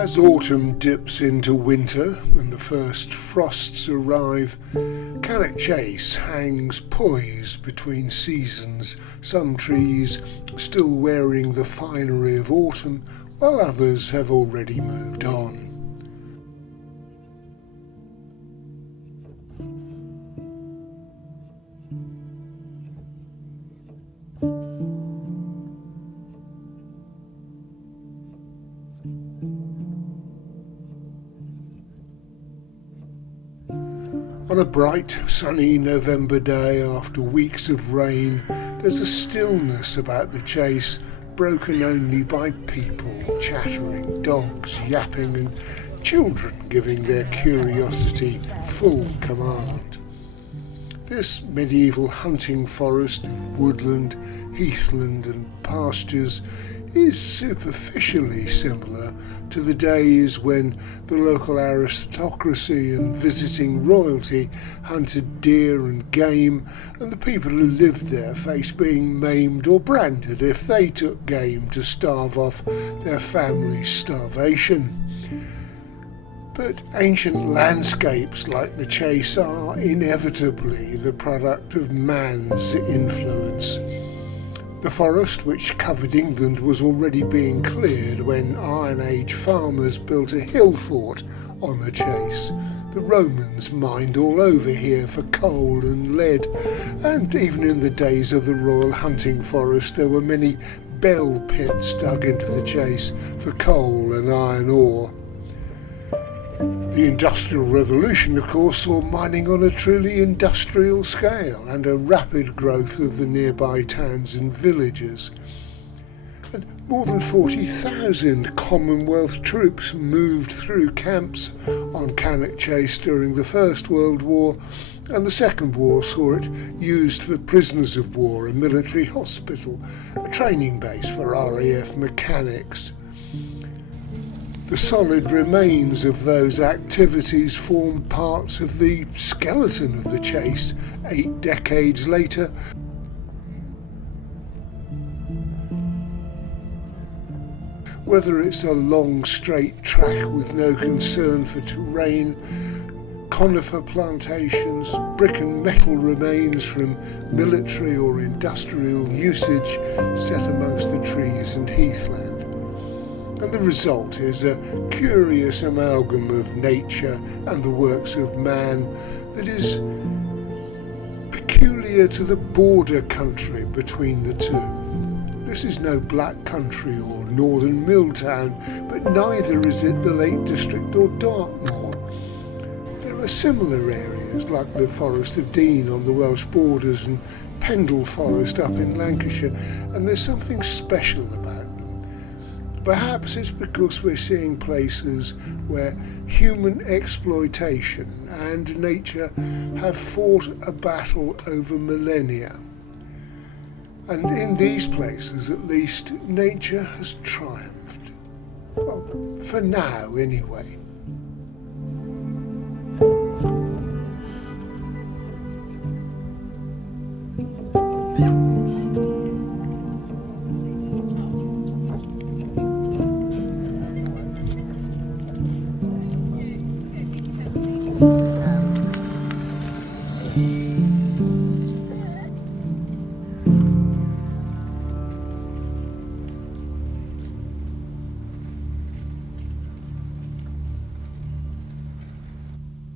As autumn dips into winter and the first frosts arrive, Cannock Chase hangs poised between seasons, some trees still wearing the finery of autumn, while others have already moved on. On a bright, sunny November day after weeks of rain, there's a stillness about the chase, broken only by people chattering, dogs yapping, and children giving their curiosity full command. This medieval hunting forest of woodland, heathland and pastures is superficially similar to the days when the local aristocracy and visiting royalty hunted deer and game, and the people who lived there faced being maimed or branded if they took game to starve off their family's starvation. But ancient landscapes like the Chase are inevitably the product of man's influence. The forest which covered England was already being cleared when Iron Age farmers built a hill fort on the Chase. The Romans mined all over here for coal and lead, and even in the days of the royal hunting forest there were many bell pits dug into the Chase for coal and iron ore. The Industrial Revolution, of course, saw mining on a truly industrial scale and a rapid growth of the nearby towns and villages. And more than 40,000 Commonwealth troops moved through camps on Cannock Chase during the First World War, and the Second War saw it used for prisoners of war, a military hospital, a training base for RAF mechanics. The solid remains of those activities form parts of the skeleton of the Chase 8 decades later. Whether it's a long straight track with no concern for terrain, conifer plantations, brick and metal remains from military or industrial usage set amongst the trees and heathland. And the result is a curious amalgam of nature and the works of man that is peculiar to the border country between the two. This is no Black Country or northern mill town, but neither is it the Lake District or Dartmoor. There are similar areas like the Forest of Dean on the Welsh borders and Pendle Forest up in Lancashire, and there's something special about them. Perhaps it's because we're seeing places where human exploitation and nature have fought a battle over millennia. And in these places, at least, nature has triumphed. Well, for now, anyway.